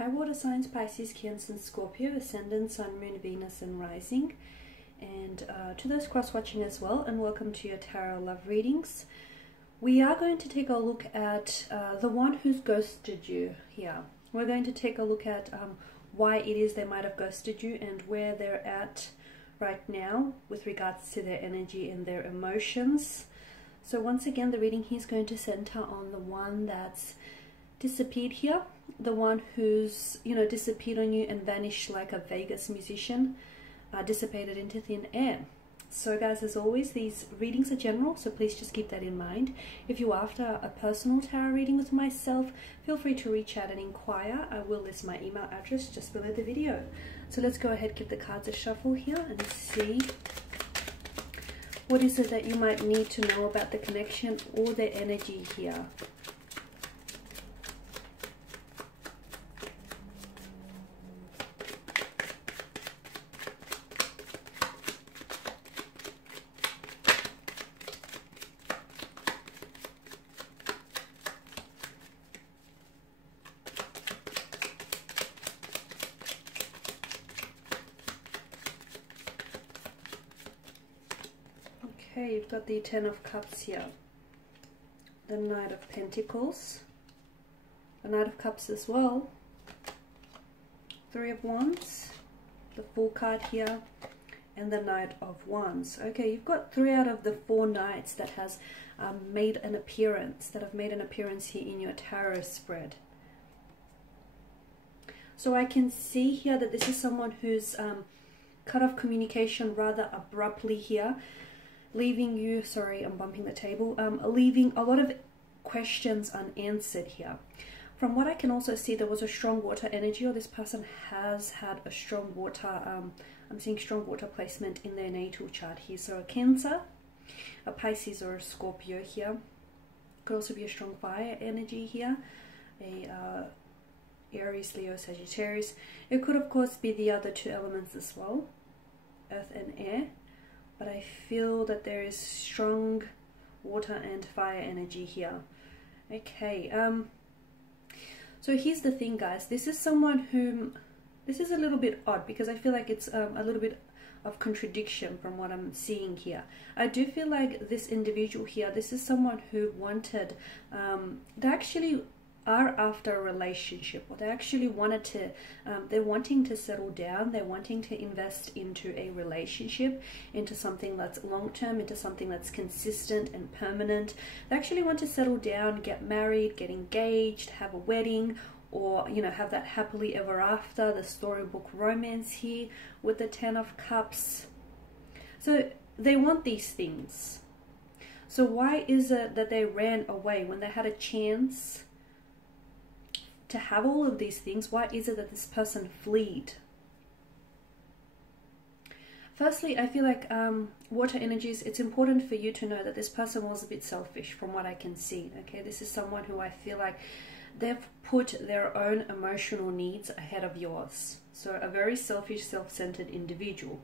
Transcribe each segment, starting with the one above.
Hi water signs, Pisces, Cancer, and Scorpio, Ascendant, Sun, Moon, Venus, and Rising. And to those cross-watching as well, and welcome to your Tarot Love Readings. We are going to take a look at the one who's ghosted you here. We're going to take a look at why it is they might have ghosted you and where they're at right now with regards to their energy and their emotions. So once again, the reading here is going to center on the one that's disappeared here, the one who's, disappeared on you and vanished like a Vegas musician, dissipated into thin air. So guys, as always, these readings are general, so please just keep that in mind. If you're after a personal tarot reading with myself, feel free to reach out and inquire. I will list my email address just below the video. So let's go ahead, give the cards a shuffle here and see what is it that you might need to know about the connection or their energy here. Okay, you've got the Ten of Cups here, the Knight of Pentacles, the Knight of Cups as well, Three of Wands, the Fool card here, and the Knight of Wands. Okay, you've got 3 out of the 4 knights that has made an appearance, here in your tarot spread. So I can see here that this is someone who's cut off communication rather abruptly here, leaving you, sorry, I'm bumping the table, leaving a lot of questions unanswered here. From what I can also see, there was a strong water energy, or this person has had a strong water, I'm seeing strong water placement in their natal chart here. So a Cancer, a Pisces, or a Scorpio here. Could also be a strong fire energy here, a Aries, Leo, Sagittarius. It could of course be the other 2 elements as well, earth and air. But I feel that there is strong water and fire energy here. Okay, so here's the thing, guys. This is someone whom, this is a little bit odd because I feel like it's a little bit of contradiction from what I'm seeing here. I do feel like this individual here, this is someone who wanted, they actually are after a relationship, or they actually wanted to, they're wanting to settle down, they're wanting to invest into a relationship, into something that's long-term, into something that's consistent and permanent. They actually want to settle down, get married, get engaged, have a wedding, or have that happily ever after, the storybook romance here with the 10 of Cups. So they want these things. So why is it that they ran away when they had a chance to have all of these things? Why is it that this person fled? Firstly, I feel like water energies, it's important for you to know that this person was a bit selfish from what I can see. Okay, this is someone who I feel like they've put their own emotional needs ahead of yours. So a very selfish, self-centered individual.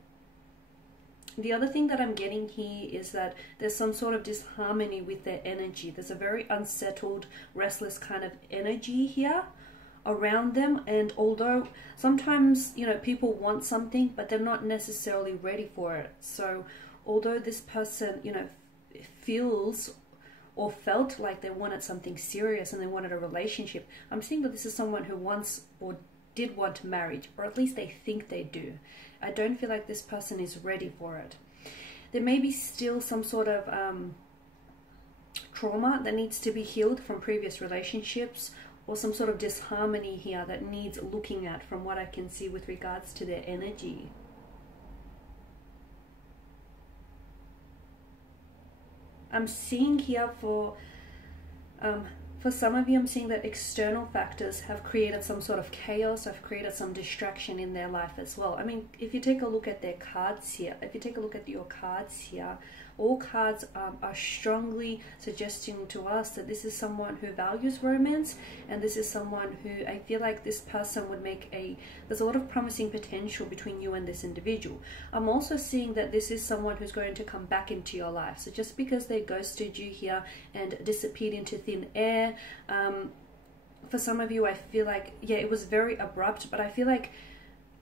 The other thing that I'm getting here is that there's some sort of disharmony with their energy. There's a very unsettled, restless kind of energy here around them. And although sometimes, people want something, but they're not necessarily ready for it. So although this person, feels or felt like they wanted something serious and they wanted a relationship, I'm seeing that this is someone who wants or did want marriage, or at least they think they do. I don't feel like this person is ready for it. There may be still some sort of trauma that needs to be healed from previous relationships, or some sort of disharmony here that needs looking at from what I can see with regards to their energy. I'm seeing here for some of you, I'm seeing that external factors have created some sort of chaos, have created some distraction in their life as well. I mean, if you take a look at their cards here, if you take a look at your cards here, all cards are strongly suggesting to us that this is someone who values romance, and this is someone who I feel like this person would make there's a lot of promising potential between you and this individual. I'm also seeing that this is someone who's going to come back into your life. So just because they ghosted you here and disappeared into thin air, for some of you, I feel like, yeah, it was very abrupt, but I feel like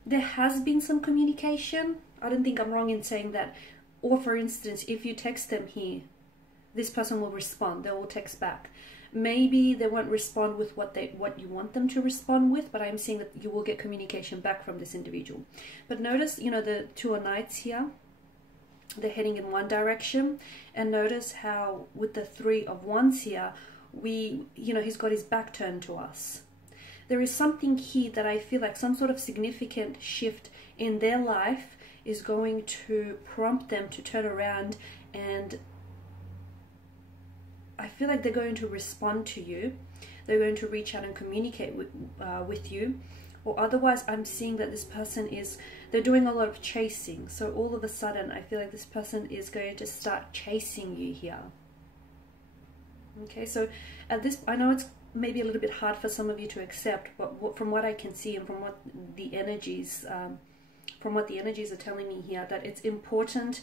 there has been some communication. I don't think I'm wrong in saying that. Or for instance, if you text them here, this person will respond. They will text back. Maybe they won't respond with what you want them to respond with, but I'm seeing that you will get communication back from this individual. But notice, you know, the Two of Knights here, they're heading in one direction. And notice how with the Three of Wands here, he's got his back turned to us. There is something here that I feel like some sort of significant shift in their life is going to prompt them to turn around, and I feel like they're going to respond to you. They're going to reach out and communicate with you. Or otherwise, I'm seeing that this person they're doing a lot of chasing. So all of a sudden, I feel like this person is going to start chasing you here. Okay, so at this, I know it's maybe a little bit hard for some of you to accept, but from what I can see and from what the energies are telling me here, that it's important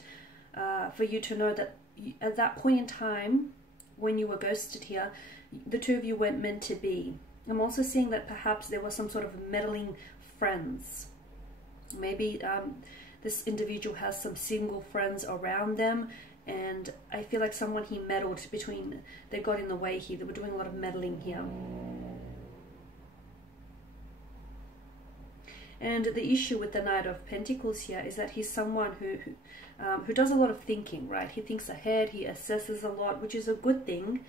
for you to know that at that point in time, when you were ghosted here, the two of you weren't meant to be. I'm also seeing that perhaps there was some sort of meddling friends. Maybe this individual has some single friends around them, and I feel like someone he meddled between, they got in the way here. They were doing a lot of meddling here. And the issue with the Knight of Pentacles here is that he's someone who does a lot of thinking, right? He thinks ahead, he assesses a lot, which is a good thing.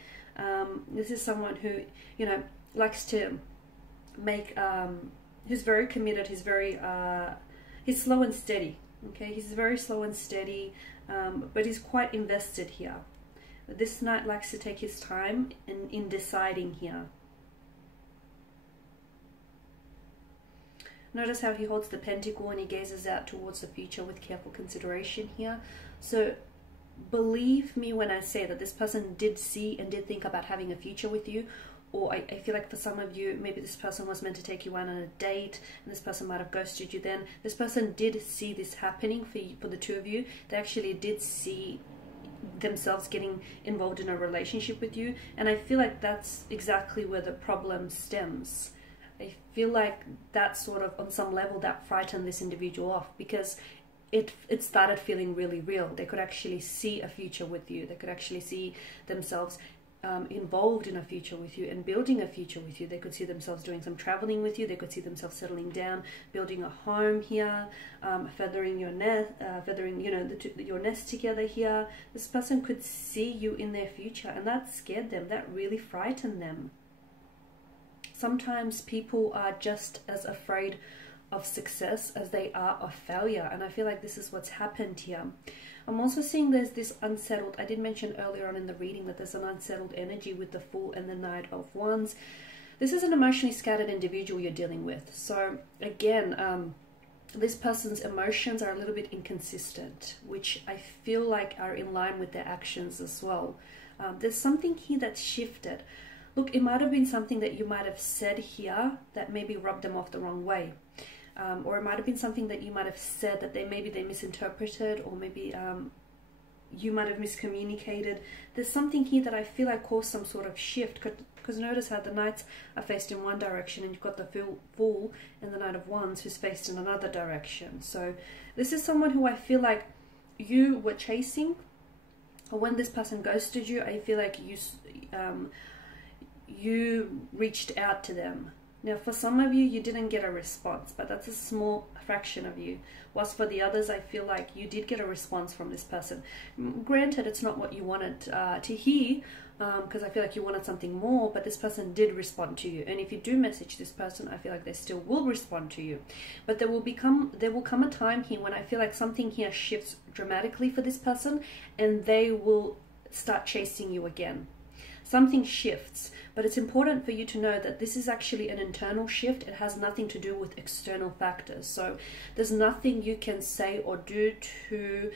This is someone who, you know, likes to make, who's very committed, he's slow and steady, okay? He's very slow and steady, but he's quite invested here. This Knight likes to take his time in deciding here. Notice how he holds the pentacle and he gazes out towards the future with careful consideration here. So believe me when I say that this person did see and did think about having a future with you. Or I feel like for some of you, maybe this person was meant to take you out on a date and this person might have ghosted you then. This person did see this happening for the two of you. They actually did see themselves getting involved in a relationship with you. And I feel like that's exactly where the problem stems. I feel like that sort of, on some level, that frightened this individual off, because it started feeling really real. They could actually see a future with you. They could actually see themselves involved in a future with you and building a future with you. They could see themselves doing some traveling with you. They could see themselves settling down, building a home here, feathering your nest, your nest together here. This person could see you in their future, and that scared them. That really frightened them. Sometimes people are just as afraid of success as they are of failure, and I feel like this is what's happened here. I'm also seeing there's this unsettled, I did mention earlier on in the reading that there's an unsettled energy with the Fool and the Knight of Wands. This is an emotionally scattered individual you're dealing with. So again, this person's emotions are a little bit inconsistent, which I feel like are in line with their actions as well. There's something here that's shifted. Look, it might have been something that you might have said here that maybe rubbed them off the wrong way. Or it might have been something that you might have said that maybe they misinterpreted, or maybe you might have miscommunicated. There's something here that I feel like caused some sort of shift, because notice how the Knights are faced in one direction and you've got the Fool and the Knight of Wands who's faced in another direction. So this is someone who I feel like you were chasing, or when this person ghosted you, I feel like you reached out to them. Now, for some of you, you didn't get a response, but that's a small fraction of you. Whilst for the others, I feel like you did get a response from this person. Granted, it's not what you wanted to hear, because I feel like you wanted something more, but this person did respond to you. And if you do message this person, I feel like they still will respond to you. But there will come a time here when I feel like something here shifts dramatically for this person, and they will start chasing you again. Something shifts, but it's important for you to know that this is actually an internal shift. It has nothing to do with external factors. So there's nothing you can say or do to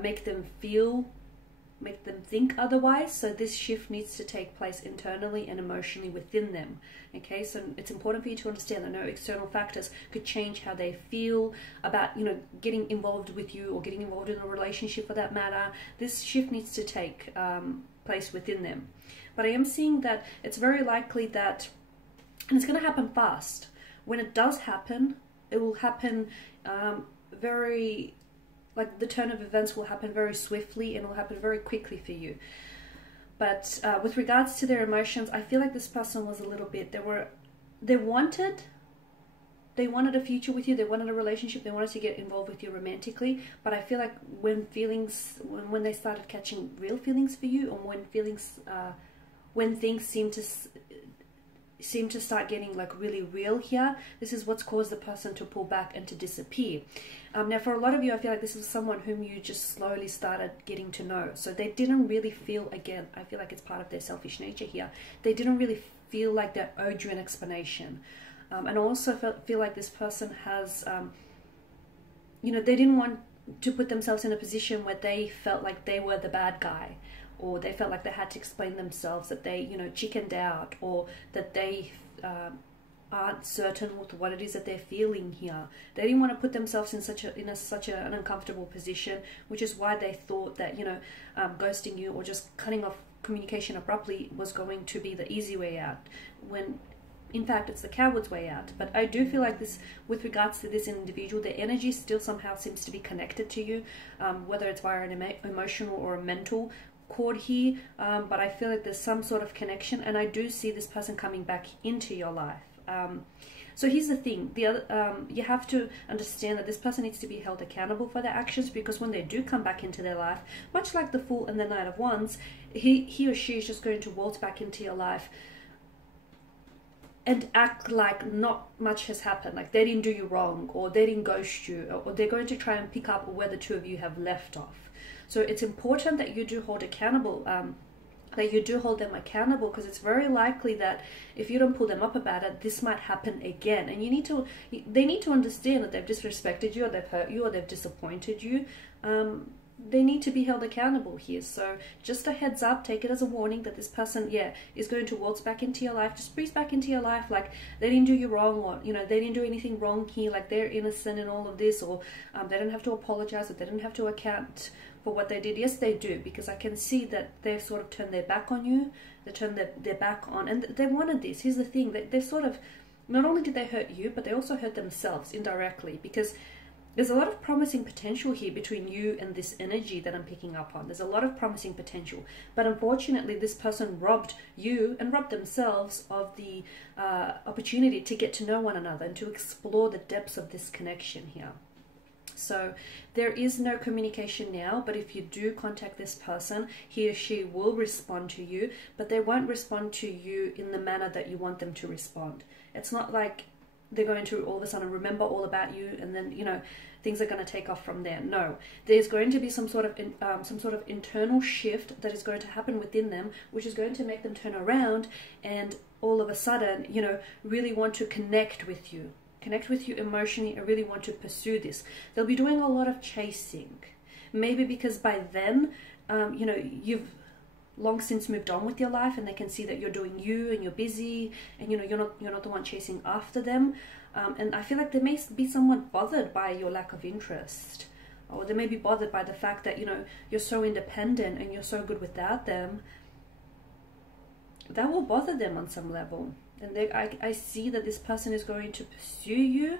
make them think otherwise. So this shift needs to take place internally and emotionally within them. Okay, so it's important for you to understand that no external factors could change how they feel about, getting involved with you or getting involved in a relationship for that matter. This shift needs to take place within them. But I am seeing that it's very likely that And it's going to happen fast. When it does happen, it will happen very, like the turn of events will happen very swiftly, and it will happen very quickly for you. But with regards to their emotions, I feel like this person was a little bit, they wanted a future with you, they wanted a relationship, they wanted to get involved with you romantically, but I feel like when they started catching real feelings for you, or when things seem to start getting like really real here, this is what's caused the person to pull back and to disappear. Now for a lot of you, I feel like this is someone whom you just slowly started getting to know, so they didn't really feel, again, I feel like it's part of their selfish nature here, they didn't really feel like they owed you an explanation. And I also feel like this person has, you know, they didn't want to put themselves in a position where they felt like they were the bad guy, or they felt like they had to explain themselves, that they, you know, chickened out, or that they aren't certain with what it is that they're feeling here. They didn't want to put themselves in such an uncomfortable position, which is why they thought that, you know, ghosting you or just cutting off communication abruptly was going to be the easy way out, when in fact it's the coward's way out. But I do feel like this, with regards to this individual, their energy still somehow seems to be connected to you, whether it's via an emotional or a mental cord here, but I feel like there's some sort of connection, and I do see this person coming back into your life. So here's the thing, you have to understand that this person needs to be held accountable for their actions, because when they do come back into their life, much like the Fool and the Knight of Wands, he or she is just going to waltz back into your life and act like not much has happened, like they didn't do you wrong, or they didn't ghost you, or they're going to try and pick up where the two of you have left off. So it's important that you do hold accountable, them accountable, because it's very likely that if you don't pull them up about it, this might happen again. And they need to understand that they've disrespected you, or they've hurt you, or they've disappointed you. They need to be held accountable here. So just a heads up, take it as a warning that this person, yeah, is going to waltz back into your life, just breeze back into your life like they didn't do you wrong, or, you know, they didn't do anything wrong here, like they're innocent in all of this, or they don't have to apologize, or they don't have to account for what they did. Yes, they do, because I can see that they've sort of turned their back on you, they turned their back on, and they wanted this. Here's the thing, they've sort of, not only did they hurt you, but they also hurt themselves indirectly, because there's a lot of promising potential here between you and this energy that I'm picking up on. There's a lot of promising potential, but unfortunately this person robbed you and robbed themselves of the opportunity to get to know one another and to explore the depths of this connection here. So there is no communication now, but if you do contact this person, he or she will respond to you, but they won't respond to you in the manner that you want them to respond. It's not like they're going to all of a sudden remember all about you, and then, you know, things are going to take off from there. No, there's going to be some sort of internal shift that is going to happen within them, which is going to make them turn around and all of a sudden, you know, really want to connect with you emotionally, and really want to pursue this. They'll be doing a lot of chasing, maybe because by then, you know, you've long since moved on with your life, and they can see that you're doing you and you're busy, and, you know, you're not the one chasing after them. And I feel like they may be somewhat bothered by your lack of interest, or they may be bothered by the fact that, you know, you're so independent and you're so good without them. That will bother them on some level, and I see that this person is going to pursue you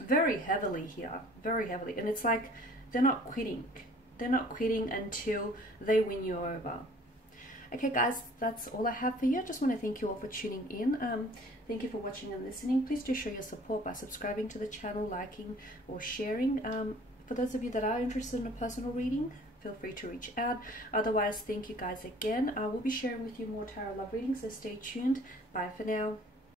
very heavily here, very heavily, and it's like they're not quitting. They're not quitting until they win you over. Okay guys, that's all I have for you. I just want to thank you all for tuning in. Thank you for watching and listening. Please do show your support by subscribing to the channel, liking or sharing. For those of you that are interested in a personal reading, feel free to reach out. Otherwise, thank you guys again. I will be sharing with you more tarot love readings, so stay tuned. Bye for now.